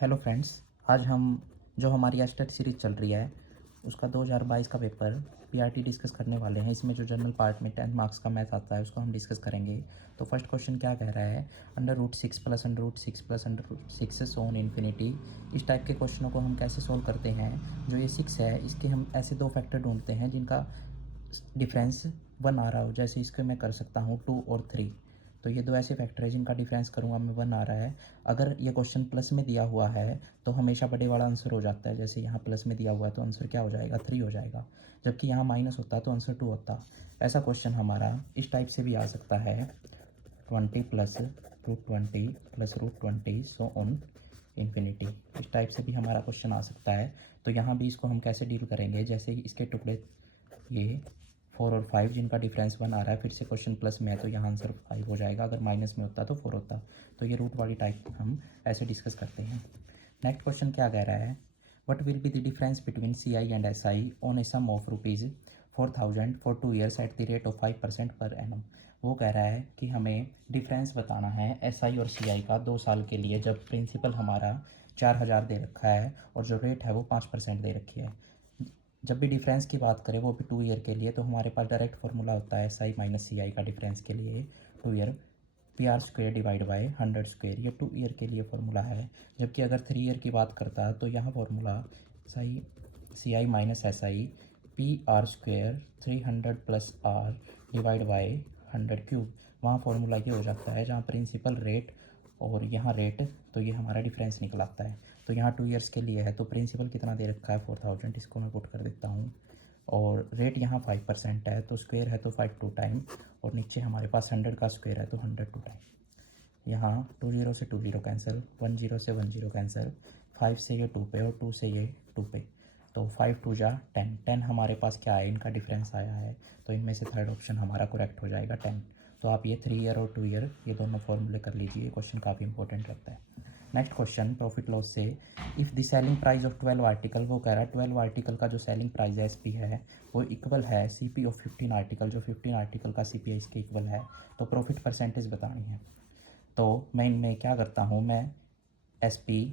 Hello friends. आज हम जो हमारी एस्टेट सीरीज़ चल रही है उसका 2022 का पेपर पीआरटी डिस्कस करने वाले हैं। इसमें जो जनरल पार्ट में 10 मार्क्स का मैथ आता है उसको हम डिस्कस करेंगे। तो फर्स्ट क्वेश्चन क्या कह रहा है, √6 प्लस √6 प्लस √6 सोन इन्फिनिटी। इस टाइप के क्वेश्चनों को हम कैसे सोल्व करते हैं। जो ये 6 है इसके हम ऐसे दो फैक्टर ढूंढते हैं जिनका डिफरेंस 1 आ रहा हो। जैसे इसके मैं कर सकता हूँ 2 और 3। तो ये दो ऐसे फैक्टर है जिनका डिफरेंस करूँगा मैं 1 आ रहा है। अगर ये क्वेश्चन प्लस में दिया हुआ है तो हमेशा बड़े वाला आंसर हो जाता है। जैसे यहाँ प्लस में दिया हुआ है तो आंसर क्या हो जाएगा, 3 हो जाएगा। जबकि यहाँ माइनस होता तो आंसर 2 होता। ऐसा क्वेश्चन हमारा इस टाइप से भी आ सकता है, 20 plus √20 plus √20 so on infinity. इस टाइप से भी हमारा क्वेश्चन आ सकता है। तो यहाँ भी इसको हम कैसे डील करेंगे, जैसे इसके टुकड़े ये 4 और 5 जिनका डिफरेंस 1 आ रहा है, फिर से क्वेश्चन प्लस में है तो यहाँ आंसर 5 हो जाएगा। अगर माइनस में होता तो 4 होता। तो ये रूट वाली टाइप हम ऐसे डिस्कस करते हैं। नेक्स्ट क्वेश्चन क्या कह रहा है, what will be the difference between CI and SI on a sum of ₹4,000 for 2 years at the rate of 5% per annum. वो कह रहा है कि हमें डिफरेंस बताना है SI और CI का 2 साल के लिए, जब प्रिंसिपल हमारा 4,000 दे रखा है और जो रेट है वो 5% दे रखी है। जब भी डिफरेंस की बात करें वो भी 2 ईयर के लिए, तो हमारे पास डायरेक्ट फार्मूला होता है SI माइनस CI का डिफरेंस के लिए 2 ईयर PR² डिवाइड बाई 100²। ये 2 ईयर के लिए फार्मूला है। जबकि अगर 3 ईयर की बात करता तो यहाँ formula CI minus SI PR² 300 plus R divide by 100³ वहाँ फार्मूला ये हो जाता है जहाँ प्रिंसिपल रेट और यहाँ रेट, तो ये हमारा डिफरेंस निकल आता है। तो यहाँ 2 ईयर्स के लिए है तो प्रिंसिपल कितना दे रखा है 4,000, इसको मैं पुट कर देता हूँ। और रेट यहाँ 5% है तो स्क्वायर है तो 5 2 टाइम, और नीचे हमारे पास 100 का स्क्वायर है तो 100 2 टाइम। यहाँ 2 0 से 2 0 कैंसिल, 1 0 से 1 0 कैंसिल, 5 से ये 2 पे और 2 से ये 2 पे। तो 5 2 जा 10, 10 हमारे पास क्या है, इनका डिफरेंस आया है। तो इनमें से थर्ड ऑप्शन हमारा करेक्ट हो जाएगा 10। तो आप ये 3 ईयर और 2 ईयर ये दोनों फॉर्मूले कर लीजिए। ये क्वेश्चन काफ़ी इंपॉर्टेंट लगता है। नेक्स्ट क्वेश्चन प्रॉफिट लॉस से, if the selling price of 12 article, वो कह रहा है 12 आर्टिकल का जो सेलिंग प्राइस है SP है वो इक्वल है CP ऑफ 15 आर्टिकल, जो 15 आर्टिकल का CP है इसके इक्वल है। तो प्रॉफिट परसेंटेज बतानी है। तो मैं इनमें क्या करता हूँ, मैं SP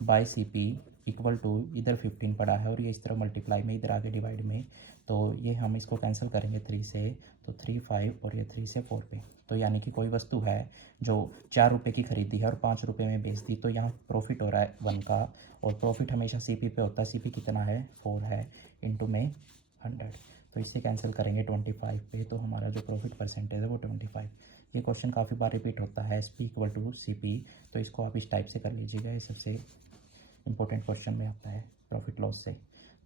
by CP equal to, इधर 15 पड़ा है और ये इस तरह मल्टीप्लाई में, इधर आगे डिवाइड में, तो ये हम इसको कैंसिल करेंगे 3 से, तो 3 5 और ये 3 से 4 पे। तो यानी कि कोई वस्तु है जो 4 रुपये की खरीदी है और 5 रुपये में बेच दी, तो यहाँ प्रॉफिट हो रहा है 1 का। और प्रॉफिट हमेशा CP पे होता है। CP कितना है 4 है, इंटू में 100। तो इससे कैंसिल करेंगे 25 पे, तो हमारा जो प्रॉफिट परसेंटेज है वो 25। ये क्वेश्चन काफ़ी बार रिपीट होता है, SP इक्वल टू CP। तो इसको आप इस टाइप से कर लीजिएगा। ये सबसे इंपॉर्टेंट क्वेश्चन में आता है प्रॉफिट लॉस से।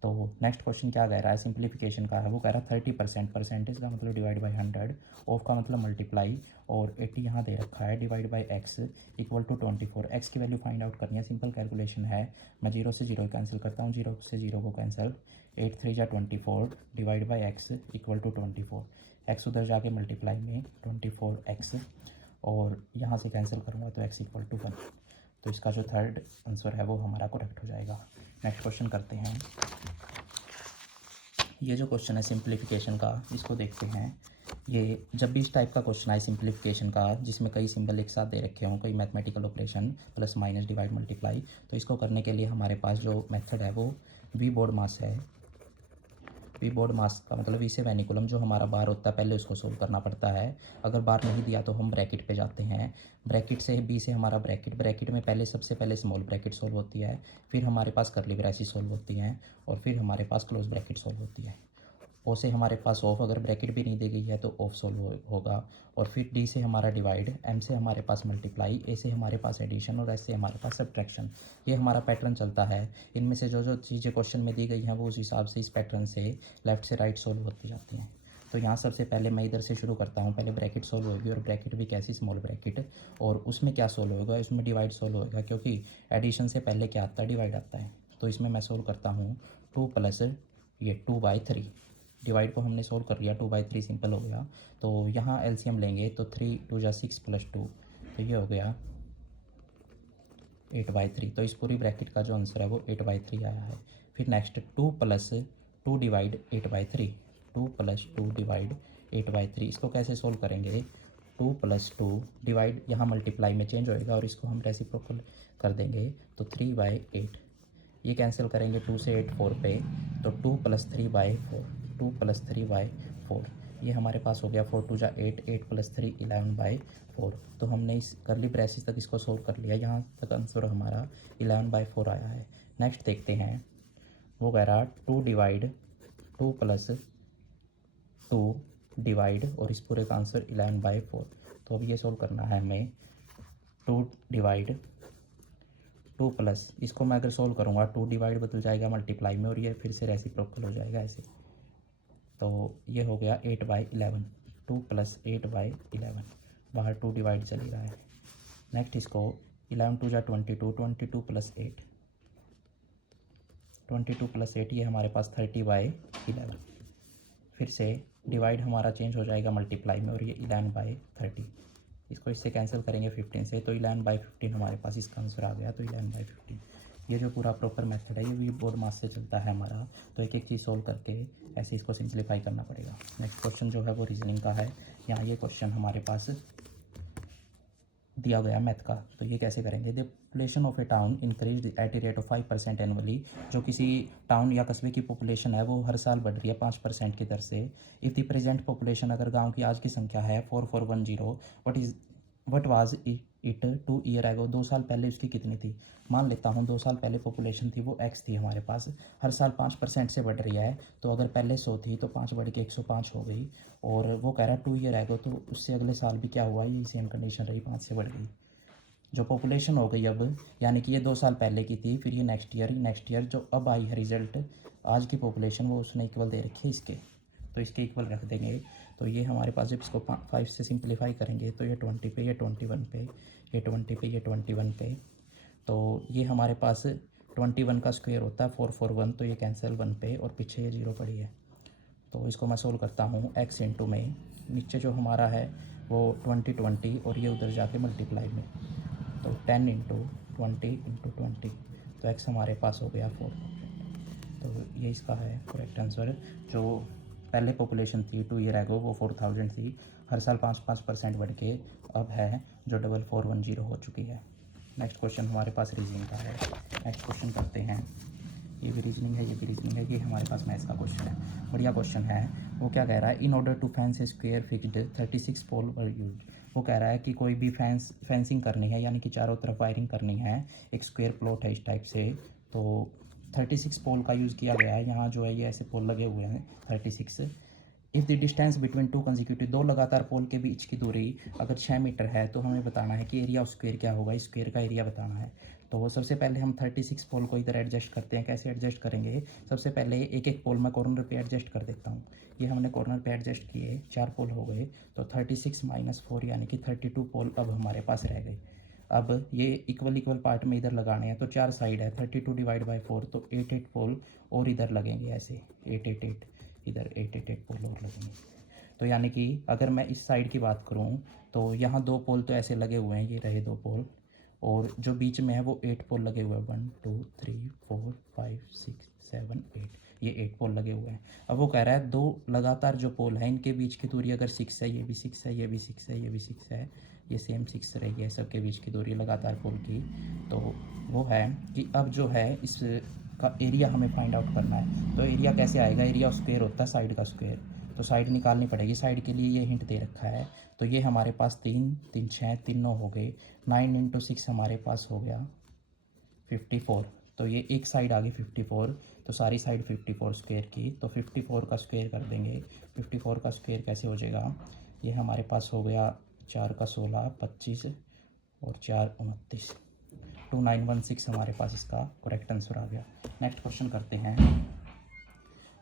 तो नेक्स्ट क्वेश्चन क्या कह रहा है, सिंप्लीफिकेशन का है। वो कह रहा है 30%, परसेंटेज का मतलब डिवाइड बाई 100, ऑफ का मतलब मल्टीप्लाई, और 80 यहाँ दे रखा है, divide by x equal to 24। x की वैल्यू फाइंड आउट करनी है, सिंपल कैलकुलेशन है। मैं 0 से 0 कैंसिल करता हूँ, 0 से 0 को कैंसिल, 8 3 जा 24 divide by x equal to 24। x उधर जाके मल्टीप्लाई में 24x, और यहाँ से कैंसिल करूँगा तो x इक्वल टू 1। तो इसका जो थर्ड आंसर है वो हमारा करेक्ट हो जाएगा। नेक्स्ट क्वेश्चन करते हैं। ये जो क्वेश्चन है सिंप्लीफिकेशन का, इसको देखते हैं। ये जब भी इस टाइप का क्वेश्चन आए सिंप्लीफिकेशन का, जिसमें कई सिंबल एक साथ दे रखे हों, कई mathematical operation plus minus divide multiply, तो इसको करने के लिए हमारे पास जो मेथड है वो वी बोर्ड मास है। वी बोर्ड मास का मतलब वी से वेनिकुलम, जो हमारा बार होता है पहले उसको सोल्व करना पड़ता है। अगर बार नहीं दिया तो हम ब्रैकेट पे जाते हैं। ब्रैकेट से बी से हमारा ब्रैकेट, ब्रैकेट में पहले सबसे पहले स्मॉल ब्रैकेट सोल्व होती है, फिर हमारे पास करली ब्रैकेट सोल्व होती हैं, और फिर हमारे पास क्लोज ब्रैकेट सोल्व होती है। ओ से हमारे पास ऑफ, अगर ब्रैकेट भी नहीं दी गई है तो ऑफ सोल्व होगा। और फिर डी से हमारा डिवाइड, एम से हमारे पास मल्टीप्लाई, ए से हमारे पास एडिशन, और एस से हमारे पास सब्ट्रैक्शन। ये हमारा पैटर्न चलता है। इनमें से जो जो चीज़ें क्वेश्चन में दी गई हैं वो उस हिसाब से इस पैटर्न से लेफ्ट से राइट सोल्व होती जाती हैं। तो यहाँ सबसे पहले मैं इधर से शुरू करता हूँ। पहले ब्रैकेट सोल्व होगी, और ब्रैकेट भी कैसी, स्मॉल ब्रैकेट, और उसमें क्या सोल्व होगा, इसमें डिवाइड सोल्व होगा, क्योंकि एडिशन से पहले क्या आता है, डिवाइड आता है। तो इसमें मैं सोल्व करता हूँ 2 प्लस ये 2/3, डिवाइड को हमने सोल्व कर लिया, 2/3 सिंपल हो गया। तो यहाँ एलसीएम लेंगे तो 3 2 जा 6 प्लस 2, तो ये हो गया 8/3। तो इस पूरी ब्रैकेट का जो आंसर है वो 8/3 आया है। फिर next 2 plus 2 divide 8/3, 2 plus 2 divide 8/3, इसको कैसे सोल्व करेंगे, 2 + 2 डिवाइड, यहाँ मल्टीप्लाई में चेंज होएगा और इसको हम रेसिप्रोकल कर देंगे तो 3/8, ये कैंसिल करेंगे 2 से 8 4 पे, तो 2 + 3/4, 2 + 3/4, ये हमारे पास हो गया 4 2 जा 8, 8 + 3 11/4। तो हमने इस करली ब्रेसेस तक इसको सोल्व कर लिया, यहाँ तक आंसर हमारा 11/4 आया है। नेक्स्ट देखते हैं, वो कह रहा 2 डिवाइड 2 + 2 डिवाइड, और इस पूरे का आंसर 11/4। तो अब ये सोल्व करना है हमें, 2 डिवाइड 2 प्लस, इसको मैं अगर सोल्व करूँगा 2 डिवाइड बदल जाएगा मल्टीप्लाई में और ये फिर से रेसिप्रोकल हो जाएगा ऐसे, तो ये हो गया 8/11, 2 + 8/11, बाहर 2 डिवाइड चल ही रहा है। नेक्स्ट इसको 11 2 जा 22, 22 + 8, 22 + 8, ये हमारे पास 30/11, फिर से डिवाइड हमारा चेंज हो जाएगा मल्टीप्लाई में और ये 11/30, इसको इससे कैंसिल करेंगे 15 से, तो 11/15 हमारे पास इसका आंसर आ गया। तो 11/15, ये जो पूरा प्रॉपर मेथड है ये भी बोर्ड मास से चलता है हमारा, तो एक एक चीज़ सोल्व करके ऐसे इसको सिंप्लीफाई करना पड़ेगा। नेक्स्ट क्वेश्चन जो है वो रीजनिंग का है। यहाँ ये क्वेश्चन हमारे पास दिया गया मैथ का, तो ये कैसे करेंगे। The population of A town increase at a rate of 5% annually, जो किसी टाउन या कस्बे की पॉपुलेशन है वो हर साल बढ़ रही है 5% की दर से। इफ़ द प्रेजेंट पॉपुलेशन, अगर गांव की आज की संख्या है 4410, what was it 2 year ago, 2 साल पहले उसकी कितनी थी। मान लेता हूँ 2 साल पहले पॉपुलेशन थी वो x थी हमारे पास, हर साल 5% से बढ़ रही है, तो अगर पहले 100 थी तो 5 बढ़ के 105 हो गई, और वो कह रहा है 2 ईयर एगो, तो उससे अगले साल भी क्या हुआ, ये सेम कंडीशन रही, 5 से बढ़ गई। जो पॉपुलेशन हो गई अब, यानी कि ये 2 साल पहले की थी, फिर ये नेक्स्ट ईयर जो अब आई है रिजल्ट आज की पॉपुलेशन, वो उसने इक्वल दे रखी है इसके, तो इसके इक्वल रख देंगे। तो ये हमारे पास जब इसको 5 से सिंप्लीफाई करेंगे तो ये 20 पे, ये 21 पे, ये 20 पे, ये 21 पे, तो ये हमारे पास 21 का स्क्वायर होता है 441, तो ये कैंसिल 1 पे और पीछे ये 0 पड़ी है। तो इसको मैं सोल्व करता हूँ x इंटू में, नीचे जो हमारा है वो 20 और ये उधर जाके मल्टीप्लाई में, तो 10 इंटू 20, तो x हमारे पास हो गया 4। तो ये इसका है करेक्ट आंसर। जो पहले पॉपुलेशन थी 2 ईयर एगो वो 4000 थी, हर साल 5% बढ़ के अब है जो 4410 हो चुकी है। नेक्स्ट क्वेश्चन हमारे पास रीजनिंग का है। नेक्स्ट क्वेश्चन करते हैं, ये भी रीजनिंग है, ये भी रीजनिंग है, ये हमारे पास मैथ्स का क्वेश्चन है, बढ़िया क्वेश्चन है। वो क्या कह रहा है, in order to fence a square fixed 36 pole were use. वो कह रहा है कि कोई भी फेंसिंग करनी है, यानी कि चारों तरफ वायरिंग करनी है, एक स्क्वायर प्लॉट है इस टाइप से, तो 36 पोल का यूज़ किया गया है। यहाँ जो है ये ऐसे पोल लगे हुए हैं 36। If the distance between 2 consecutive, 2 लगातार पोल के बीच की दूरी अगर 6 मीटर है, तो हमें बताना है कि एरिया ऑफ स्क्वायर क्या होगा, स्क्वायर का एरिया बताना है। तो सबसे पहले हम 36 पोल को इधर एडजस्ट करते हैं। कैसे एडजस्ट करेंगे, सबसे पहले एक एक पोल मैं कॉर्नर पे एडजस्ट कर देता हूँ। ये हमने कॉर्नर पे एडजस्ट किए, 4 पोल हो गए, तो 36 - 4 यानी कि 32 पोल अब हमारे पास रह गए। अब ये इक्वल पार्ट में इधर लगाने हैं, तो 4 साइड है, 32 डिवाइड बाई 4, तो 8 पोल और इधर लगेंगे ऐसे 8 इधर 8 पोल और लगेंगे। तो यानी कि अगर मैं इस साइड की बात करूं तो यहाँ 2 पोल तो ऐसे लगे हुए हैं, ये रहे 2 पोल, और जो बीच में है वो 8 पोल लगे हुए हैं, 1 2 3 4 5 6 7 8, ये 8 पोल लगे हुए हैं। अब वो कह रहा है 2 लगातार जो पोल है इनके बीच की दूरी अगर 6 है, ये भी 6 है, ये भी 6 है, ये भी 6 है, ये सेम 6 रही है सबके बीच की दूरी लगातार पोल की। तो वो है कि अब जो है इस का एरिया हमें फाइंड आउट करना है। तो एरिया कैसे आएगा, एरिया ऑफ स्क्वायर होता है साइड का स्क्वायर, तो साइड निकालनी पड़ेगी। साइड के लिए ये हिंट दे रखा है, तो ये हमारे पास 3 3 6 3 9 हो गए, 9 × 6 हमारे पास हो गया 54। तो ये एक साइड आ गई 54, तो सारी साइड 54 स्क्वायर की, तो 54 का स्क्वायर कर देंगे। 54 का स्क्वायर कैसे हो जाएगा, ये हमारे पास हो गया 4 का 16 25 और 4 29, 2916 हमारे पास इसका करेक्ट आंसर आ गया। नेक्स्ट क्वेश्चन करते हैं।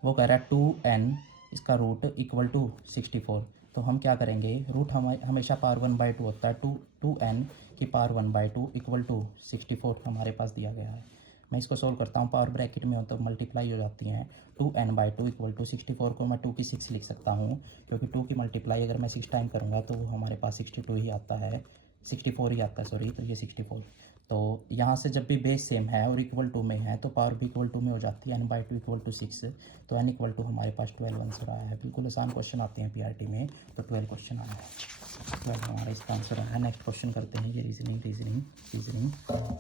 वो कह रहा है 2n इसका रूट इक्वल टू 64। तो हम क्या करेंगे, रूट हमेशा पावर 1/2 होता है, 2n की पावर 1/2 इक्वल टू 64 हमारे पास दिया गया है। मैं इसको सोल्व करता हूँ, पावर ब्रैकेट में हो तो मल्टीप्लाई हो जाती हैं। 2n/2 इक्वल टू 64 को मैं 2 की 6 लिख सकता हूँ, क्योंकि 2 की मल्टीप्लाई अगर मैं 6 टाइम करूँगा तो वो हमारे पास 62 ही आता है, 64 ही आता है, सॉरी, तो ये 64। तो यहाँ से जब भी बेस सेम है और इक्वल टू में है तो पावर भी इक्वल टू में हो जाती है, n/2 इक्वल टू 6। तो n इक्वल टू हमारे पास 12 आंसर आया है। बिल्कुल आसान क्वेश्चन आते हैं पीआरटी में, तो 12 क्वेश्चन आया है, 12 हमारा इसका आंसर है। नेक्स्ट क्वेश्चन करते हैं, ये रीजनिंग।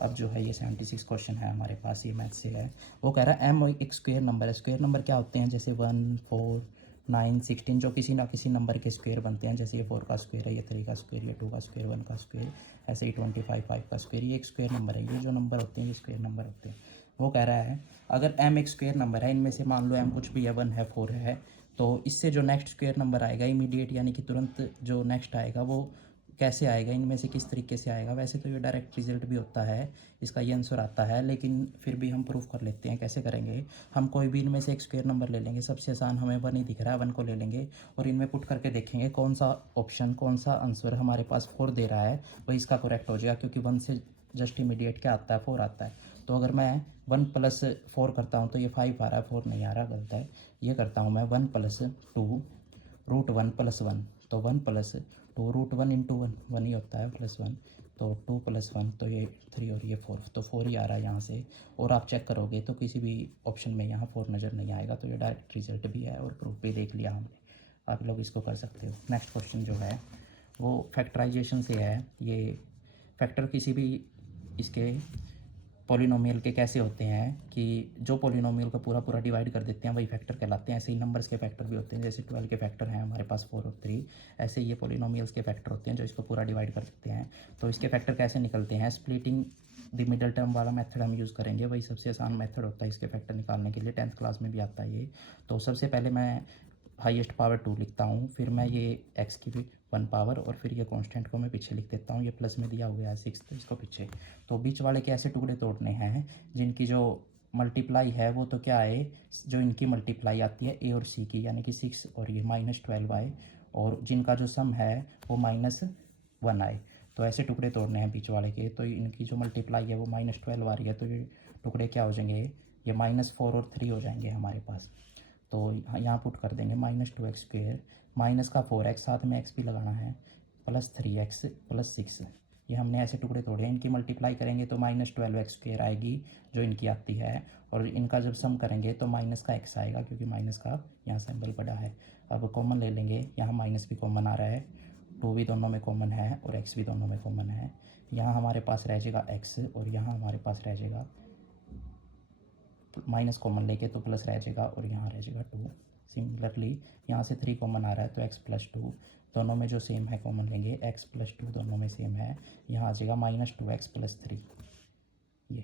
अब जो है ये 76 क्वेश्चन है हमारे पास, ये मैथ से है। वो कह रहा है m एक स्क्वायर नंबर है। स्क्वायर नंबर क्या होते हैं, जैसे 1, 4, 9, 16, जो किसी ना किसी नंबर के स्क्वायर बनते हैं। जैसे ये 4 का स्क्वायर है, ये 3 का स्क्वायर, ये 2 का स्क्वायर, 1 का स्क्वायर, ऐसे ही 25, 5 का स्क्वायर। ये एक स्क्वायर नंबर है। ये जो नंबर होते हैं ये स्क्वायर नंबर होते हैं। वो कह रहा है अगर m एक स्क्वायर नंबर है, इनमें से मान लो m कुछ भी है, 1 है, 4 है, तो इससे जो नेक्स्ट स्क्वायर नंबर आएगा इमीडिएट, यानी कि तुरंत जो नेक्स्ट आएगा वो कैसे आएगा, इनमें से किस तरीके से आएगा। वैसे तो ये डायरेक्ट रिजल्ट भी होता है, इसका ये आंसर आता है, लेकिन फिर भी हम प्रूफ कर लेते हैं। कैसे करेंगे, हम कोई भी इनमें से एक स्क्वायर नंबर ले लेंगे। सबसे आसान हमें 1 ही दिख रहा है, 1 को ले लेंगे और इनमें पुट करके देखेंगे कौन सा ऑप्शन, कौन सा आंसर हमारे पास 4 दे रहा है, वही इसका करेक्ट हो जाएगा, क्योंकि 1 से जस्ट इमीडिएट क्या आता है, 4 आता है। तो अगर मैं 1 + 4 करता हूँ तो ये 5 आ रहा है, 4 नहीं आ रहा, गलत है। ये करता हूँ मैं 1 + 2 √1 + 1, तो 1 + 2 √1 × 1 1 ही होता है, +1, तो 2 + 1 तो ये 3 और ये 4, तो 4 ही आ रहा है यहाँ से। और आप चेक करोगे तो किसी भी ऑप्शन में यहाँ 4 नज़र नहीं आएगा, तो ये डायरेक्ट रिजल्ट भी है और प्रूफ भी देख लिया हमने। आप लोग इसको कर सकते हो। नेक्स्ट क्वेश्चन जो है वो फैक्टराइजेशन से है। ये फैक्टर किसी भी इसके पॉलिनोमियल के कैसे होते हैं कि जो पॉलिनोमियल को पूरा पूरा डिवाइड कर देते हैं वही फैक्टर कहलाते हैं। ऐसे ही नंबर्स के फैक्टर भी होते हैं, जैसे 12 के फैक्टर हैं हमारे पास 4 और 3, ऐसे ही ये पॉलिनोमियल्स के फैक्टर होते हैं जो इसको पूरा डिवाइड कर देते हैं। तो इसके फैक्टर कैसे निकलते हैं, स्प्लिटिंग द मिडल टर्म वाला मेथड हम यूज़ करेंगे। वही सबसे आसान मेथड होता है इसके फैक्टर निकालने के लिए, 10th क्लास में भी आता है ये। तो सबसे पहले मैं हाईएस्ट पावर 2 लिखता हूँ, फिर मैं ये x की भी 1 पावर, और फिर ये कांस्टेंट को मैं पीछे लिख देता हूँ। ये प्लस में दिया हुआ है 6, तो इसको पीछे। तो बीच वाले के ऐसे टुकड़े तोड़ने हैं जिनकी जो मल्टीप्लाई है वो तो क्या है, जो इनकी मल्टीप्लाई आती है a और c की, यानी कि 6 और ये -12 आए, और जिनका जो सम है वो -1 आए। तो ऐसे टुकड़े तोड़ने हैं बीच वाले के। तो इनकी जो मल्टीप्लाई है वो -12 आ रही है, तो ये टुकड़े क्या हो जाएंगे, ये -4 और 3 हो जाएंगे हमारे पास। तो यहाँ पुट कर देंगे -2x², माइनस का 4x, साथ में x भी लगाना है, +3x + 6। ये हमने ऐसे टुकड़े तोड़े हैं। इनकी मल्टीप्लाई करेंगे तो -12x² आएगी जो इनकी आती है, और इनका जब सम करेंगे तो माइनस का x आएगा, क्योंकि माइनस का यहाँ सिंबल बड़ा है। अब कॉमन ले लेंगे, यहाँ माइनस भी कॉमन आ रहा है, 2 भी दोनों में कॉमन है और x भी दोनों में कॉमन है। यहाँ हमारे पास रह जाएगा x और यहाँ हमारे पास रह जाएगा, माइनस कॉमन लेके तो प्लस रह जाएगा और यहाँ रह जाएगा 2। सिमिलरली यहाँ से 3 कॉमन आ रहा है तो x + 2, दोनों में जो सेम है कॉमन लेंगे, x + 2 दोनों में सेम है, यहाँ आ जाएगा -2x + 3। ये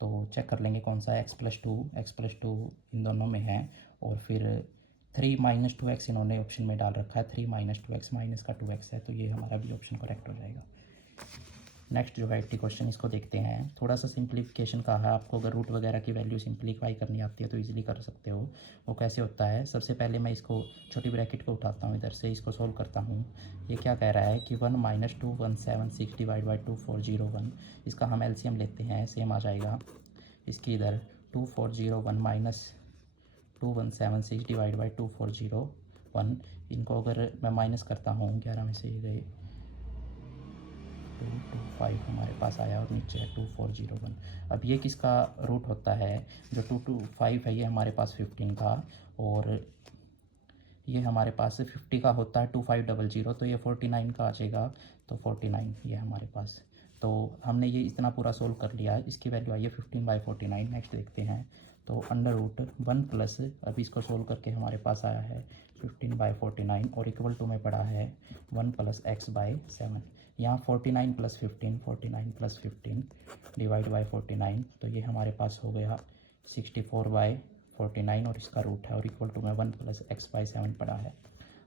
तो चेक कर लेंगे कौन सा है, x + 2 इन दोनों में है, और फिर 3 -2x इन्होंने ऑप्शन में डाल रखा है, 3 -2x, माइनस का 2x है, तो ये हमारा भी ऑप्शन करेक्ट हो जाएगा। नेक्स्ट जो है 80 क्वेश्चन, इसको देखते हैं। थोड़ा सा सिंप्लीफिकेशन का है, आपको अगर रूट वगैरह की वैल्यू सिंप्लीफाई करनी आती है तो इजीली कर सकते हो। वो कैसे होता है, सबसे पहले मैं इसको छोटी ब्रैकेट को उठाता हूँ, इधर से इसको सॉल्व करता हूँ। ये क्या कह रहा है कि 1 - 2 176 / 2401, इसका हम एलसीएम लेते हैं, सेम आ जाएगा। इसकी इधर 2401 - 2176 / 2401, इनको अगर मैं माइनस करता हूँ, 11 में से ये गए 225 हमारे पास आया, और नीचे है 2401। अब ये किसका रूट होता है, जो 225 है ये हमारे पास 15 का, और ये हमारे पास 50 का होता है 2500, तो ये 49 का आ जाएगा, तो 49 ये हमारे पास। तो हमने ये इतना पूरा सोल्व कर लिया, इसकी वैल्यू आई है 15/49। नेक्स्ट देखते हैं, तो √1 प्लस, अभी इसको सोल्व करके हमारे पास आया है 15/49, और इक्वल टू में पड़ा है 1 + x/7। यहाँ 49 + 15, 49 + 15 डिवाइड बाई 49, तो ये हमारे पास हो गया 64/49, और इसका रूट है, और इक्वल टू में 1 + x/7 पड़ा है।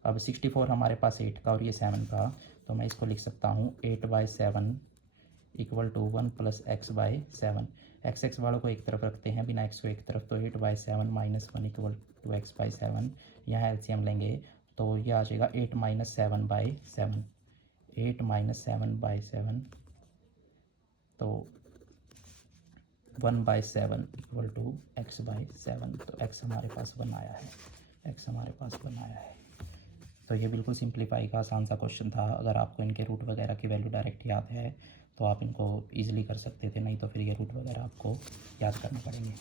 अब 64 हमारे पास 8 का और ये 7 का, तो मैं इसको लिख सकता हूँ 8/7 इक्वल टू 1 + x/7। x वालों को एक तरफ रखते हैं, बिना x को एक तरफ, तो 8/7 - 1 इक्वल टू x/7। यहाँ एलसीएम लेंगे तो ये आ जाएगा 8 - 7/7, 8 - 7/7, तो 1/7 इक्वल टू x/7, तो x हमारे पास 1 आया है, x हमारे पास 1 आया है। तो ये बिल्कुल सिंप्लीफाई का आसान सा क्वेश्चन था। अगर आपको इनके रूट वगैरह की वैल्यू डायरेक्ट याद है तो आप इनको ईज़िली कर सकते थे, नहीं तो फिर ये रूट वगैरह आपको याद करने पड़ेंगे।